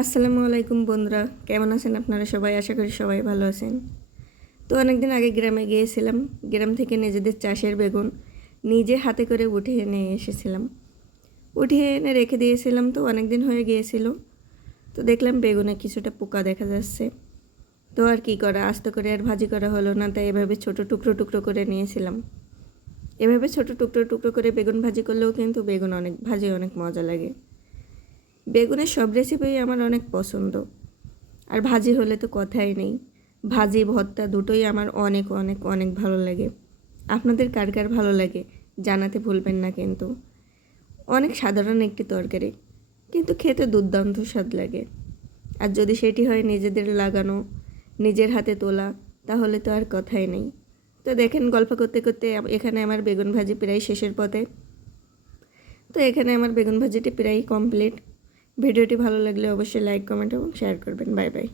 আসসালামু আলাইকুম বন্ধুরা, কেমন আছেন আপনারা সবাই? আশা করি সবাই ভালো আছেন। তো অনেকদিন আগে গ্রামে গিয়েছিলাম। গ্রাম থেকে নিজেদের চাষের বেগুন নিজে হাতে করে উঠিয়ে নিয়ে এসেছিলাম। উঠিয়ে এনে রেখে দিয়েছিলাম, তো অনেক দিন হয়ে গিয়েছিল। তো দেখলাম বেগুনে কিছুটা পোকা দেখা যাচ্ছে। তো আর কি করা, আস্ত করে আর ভাজি করা হলো না, তাই এভাবে ছোট টুকরো টুকরো করে নিয়েছিলাম। এভাবে ছোট টুকরো টুকরো করে বেগুন ভাজি করলেও কিন্তু বেগুন ভাজি অনেক মজা লাগে। বেগুনের সব রেসিপিই আমার অনেক পছন্দ। আর ভাজি হলে তো কথাই নেই। ভাজি ভর্তা দুটোই আমার অনেক অনেক অনেক ভালো লাগে। আপনাদের কার কার ভালো লাগে জানাতে ভুলবেন না কিন্তু। অনেক সাধারণ একটি তরকারি, কিন্তু খেতে দুর্দান্ত স্বাদ লাগে। আর যদি সেটি হয় নিজেদের লাগানো, নিজের হাতে তোলা, তাহলে তো আর কথাই নেই। তো দেখেন, গল্প করতে করতে এখানে আমার বেগুন ভাজি প্রায় শেষের পথে। তো এখানে আমার বেগুন ভাজিটি প্রায় কমপ্লিট। ভিডিওটি ভালো লাগলে অবশ্যই লাইক, কমেন্ট এবং শেয়ার করবেন। Bye bye.